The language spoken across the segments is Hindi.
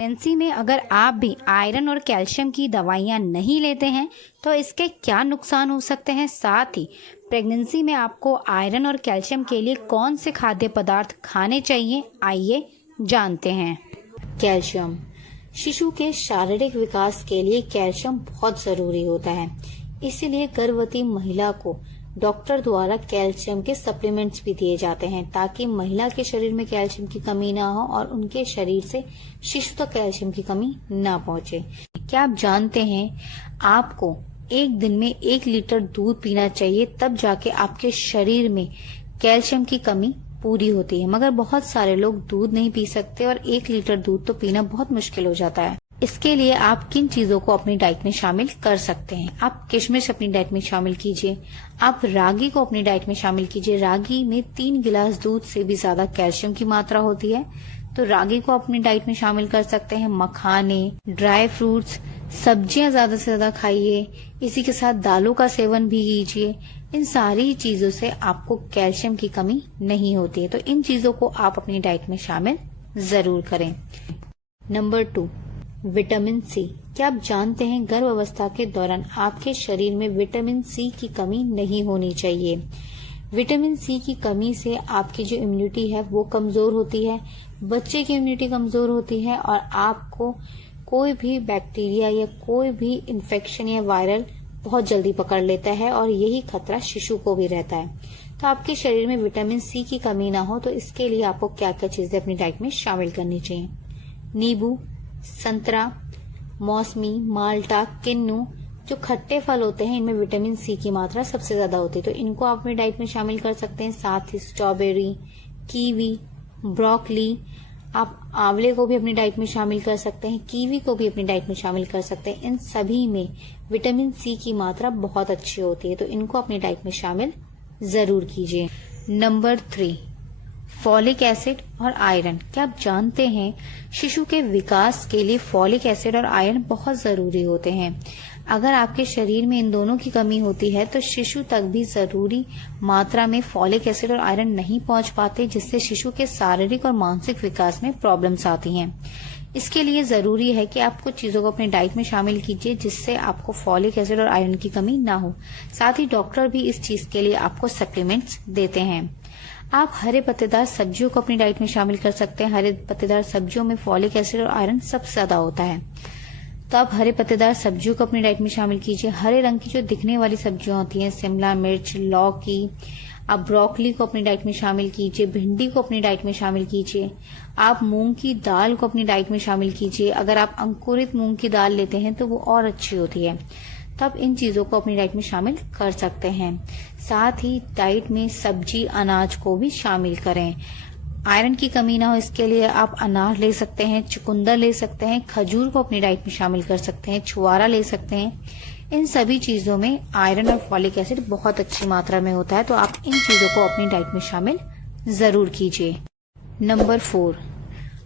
प्रेगनेंसी में अगर आप भी आयरन और कैल्शियम की दवाइयाँ नहीं लेते हैं तो इसके क्या नुकसान हो सकते हैं। साथ ही प्रेगनेंसी में आपको आयरन और कैल्शियम के लिए कौन से खाद्य पदार्थ खाने चाहिए, आइए जानते हैं। कैल्शियम। शिशु के शारीरिक विकास के लिए कैल्शियम बहुत जरूरी होता है, इसीलिए गर्भवती महिला को डॉक्टर द्वारा कैल्शियम के सप्लीमेंट्स भी दिए जाते हैं ताकि महिला के शरीर में कैल्शियम की कमी ना हो और उनके शरीर से शिशु तक कैल्शियम की कमी ना पहुंचे। क्या आप जानते हैं आपको एक दिन में 1 लीटर दूध पीना चाहिए, तब जाके आपके शरीर में कैल्शियम की कमी पूरी होती है। मगर बहुत सारे लोग दूध नहीं पी सकते और 1 लीटर दूध तो पीना बहुत मुश्किल हो जाता है। इसके लिए आप किन चीजों को अपनी डाइट में शामिल कर सकते हैं। आप किशमिश अपनी डाइट में शामिल कीजिए। आप रागी को अपनी डाइट में शामिल कीजिए। रागी में 3 गिलास दूध से भी ज्यादा कैल्शियम की मात्रा होती है, तो रागी को अपनी डाइट में शामिल कर सकते हैं। मखाने, ड्राई फ्रूट्स, सब्जियां ज्यादा से ज्यादा खाइए। इसी के साथ दालों का सेवन भी कीजिए। इन सारी चीजों से आपको कैल्शियम की कमी नहीं होती है, तो इन चीजों को आप अपनी डाइट में शामिल जरूर करें। Number 2, vitamin C. क्या आप जानते हैं गर्भावस्था के दौरान आपके शरीर में विटामिन सी की कमी नहीं होनी चाहिए। विटामिन सी की कमी से आपकी जो इम्यूनिटी है वो कमजोर होती है, बच्चे की इम्यूनिटी कमजोर होती है और आपको कोई भी बैक्टीरिया या कोई भी इन्फेक्शन या वायरल बहुत जल्दी पकड़ लेता है और यही खतरा शिशु को भी रहता है। तो आपके शरीर में विटामिन सी की कमी ना हो तो इसके लिए आपको क्या क्या चीजें अपनी डाइट में शामिल करनी चाहिए। नींबू, संतरा, मौसमी, माल्टा, किन्नू, जो खट्टे फल होते हैं इनमें विटामिन सी की मात्रा सबसे ज्यादा होती है, तो इनको आप अपनी डाइट में शामिल कर सकते हैं। साथ ही स्ट्रॉबेरी, कीवी, ब्रोकली, आप आंवले को भी अपनी डाइट में शामिल कर सकते हैं। कीवी को भी अपनी डाइट में शामिल कर सकते हैं। इन सभी में विटामिन सी की मात्रा बहुत अच्छी होती है, तो इनको अपनी डाइट में शामिल जरूर कीजिए। नंबर 3, फॉलिक एसिड और आयरन। क्या आप जानते हैं शिशु के विकास के लिए फॉलिक एसिड और आयरन बहुत जरूरी होते हैं। अगर आपके शरीर में इन दोनों की कमी होती है तो शिशु तक भी जरूरी मात्रा में फॉलिक एसिड और आयरन नहीं पहुंच पाते, जिससे शिशु के शारीरिक और मानसिक विकास में प्रॉब्लम्स आती हैं। इसके लिए जरूरी है कि आप कुछ चीजों को अपनी डाइट में शामिल कीजिए जिससे आपको फॉलिक एसिड और आयरन की कमी ना हो। साथ ही डॉक्टर भी इस चीज के लिए आपको सप्लीमेंट्स देते हैं। आप हरे पत्तेदार सब्जियों को अपनी डाइट में शामिल कर सकते हैं। हरे पत्तेदार सब्जियों में फॉलिक एसिड और आयरन सबसे ज्यादा होता है, तो आप हरे पत्तेदार सब्जियों को अपनी डाइट में शामिल कीजिए। हरे रंग की जो दिखने वाली सब्जियां होती हैं, शिमला मिर्च, लौकी, आप ब्रोकली को अपनी डाइट में शामिल कीजिए। भिंडी को अपनी डाइट में शामिल कीजिए। आप मूंग की दाल को अपनी डाइट में शामिल कीजिए। अगर आप अंकुरित मूंग की दाल लेते हैं तो वो और अच्छी होती है, तो आप इन चीजों को अपनी डाइट में शामिल कर सकते हैं। साथ ही डाइट में सब्जी, अनाज को भी शामिल करें। आयरन की कमी ना हो इसके लिए आप अनार ले सकते हैं, चुकंदर ले सकते हैं, खजूर को अपनी डाइट में शामिल कर सकते हैं, छुआरा ले सकते हैं। इन सभी चीजों में आयरन और फॉलिक एसिड बहुत अच्छी मात्रा में होता है, तो आप इन चीजों को अपनी डाइट में शामिल जरूर कीजिए। नंबर 4,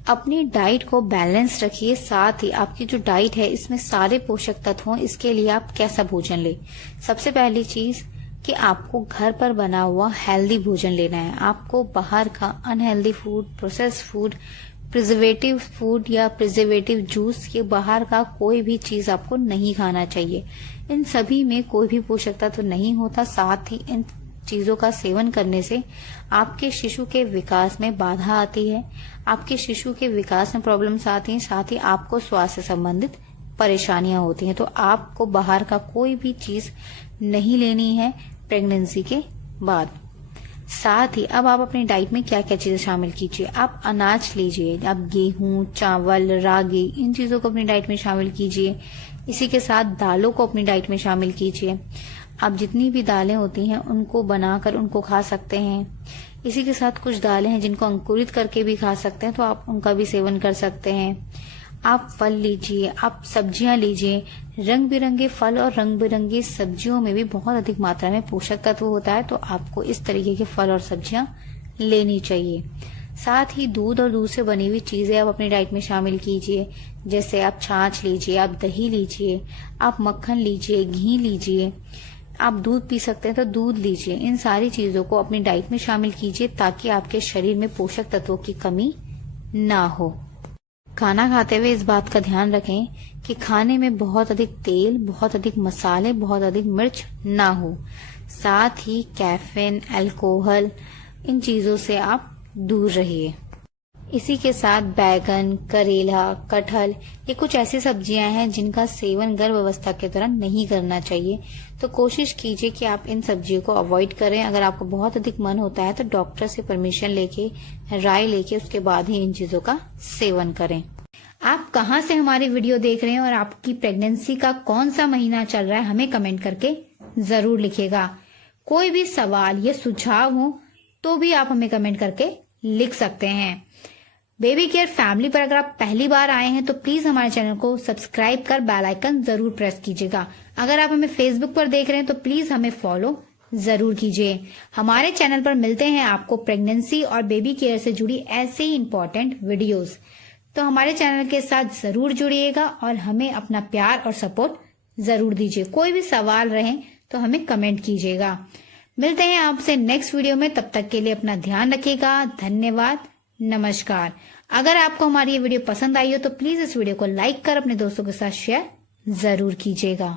अपनी डाइट को बैलेंस रखिए। साथ ही आपकी जो डाइट है इसमें सारे पोषक तत्व हों, इसके लिए आप कैसा भोजन लें। सबसे पहली चीज कि आपको घर पर बना हुआ हेल्दी भोजन लेना है। आपको बाहर का unhealthy food, processed food, preservative food या प्रिजर्वेटिव जूस, ये बाहर का कोई भी चीज आपको नहीं खाना चाहिए। इन सभी में कोई भी पोषक तत्व नहीं होता। साथ ही इन चीजों का सेवन करने से आपके शिशु के विकास में बाधा आती है, आपके शिशु के विकास में प्रॉब्लम्स आती हैं। साथ ही आपको स्वास्थ्य संबंधित परेशानियां होती हैं, तो आपको बाहर का कोई भी चीज नहीं लेनी है प्रेगनेंसी के बाद। साथ ही अब आप अपनी डाइट में क्या क्या चीजें शामिल कीजिए। आप अनाज लीजिए, आप गेहूं, चावल, रागी, इन चीजों को अपनी डाइट में शामिल कीजिए। इसी के साथ दालों को अपनी डाइट में शामिल कीजिए। आप जितनी भी दालें होती हैं उनको बनाकर उनको खा सकते हैं। इसी के साथ कुछ दालें हैं जिनको अंकुरित करके भी खा सकते हैं, तो आप उनका भी सेवन कर सकते हैं। आप फल लीजिए, आप सब्जियां लीजिए। रंग बिरंगे फल और रंग बिरंगी सब्जियों में भी बहुत अधिक मात्रा में पोषक तत्व होता है, तो आपको इस तरीके के फल और सब्जियां लेनी चाहिए। साथ ही दूध और दूध से बनी हुई चीजें आप अपनी डाइट में शामिल कीजिए, जैसे आप छाछ लीजिए, आप दही लीजिए, आप मक्खन लीजिए, घी लीजिए, आप दूध पी सकते हैं तो दूध लीजिए। इन सारी चीजों को अपनी डाइट में शामिल कीजिए ताकि आपके शरीर में पोषक तत्वों की कमी ना हो। खाना खाते हुए इस बात का ध्यान रखें कि खाने में बहुत अधिक तेल, बहुत अधिक मसाले, बहुत अधिक मिर्च ना हो। साथ ही कैफीन, अल्कोहल, इन चीजों से आप दूर रहिए। इसी के साथ बैगन, करेला, कटहल ये कुछ ऐसी सब्जियां हैं जिनका सेवन गर्भ अवस्था के दौरान नहीं करना चाहिए। तो कोशिश कीजिए कि आप इन सब्जियों को अवॉइड करें। अगर आपको बहुत अधिक मन होता है तो डॉक्टर से परमिशन लेके, राय लेके उसके बाद ही इन चीजों का सेवन करें। आप कहाँ से हमारी वीडियो देख रहे हैं और आपकी प्रेगनेंसी का कौन सा महीना चल रहा है, हमें कमेंट करके जरूर लिखिएगा। कोई भी सवाल या सुझाव हो तो भी आप हमें कमेंट करके लिख सकते हैं। बेबी केयर फैमिली पर अगर आप पहली बार आए हैं तो प्लीज हमारे चैनल को सब्सक्राइब कर बेल आइकन जरूर प्रेस कीजिएगा। अगर आप हमें फेसबुक पर देख रहे हैं तो प्लीज हमें फॉलो जरूर कीजिए। हमारे चैनल पर मिलते हैं आपको प्रेगनेंसी और बेबी केयर से जुड़ी ऐसे ही इंपॉर्टेंट वीडियोस। तो हमारे चैनल के साथ जरूर जुड़िएगा और हमें अपना प्यार और सपोर्ट जरूर दीजिए। कोई भी सवाल रहे तो हमें कमेंट कीजिएगा। मिलते हैं आपसे नेक्स्ट वीडियो में, तब तक के लिए अपना ध्यान रखिएगा। धन्यवाद, नमस्कार। अगर आपको हमारी ये वीडियो पसंद आई हो तो प्लीज इस वीडियो को लाइक कर अपने दोस्तों के साथ शेयर जरूर कीजिएगा।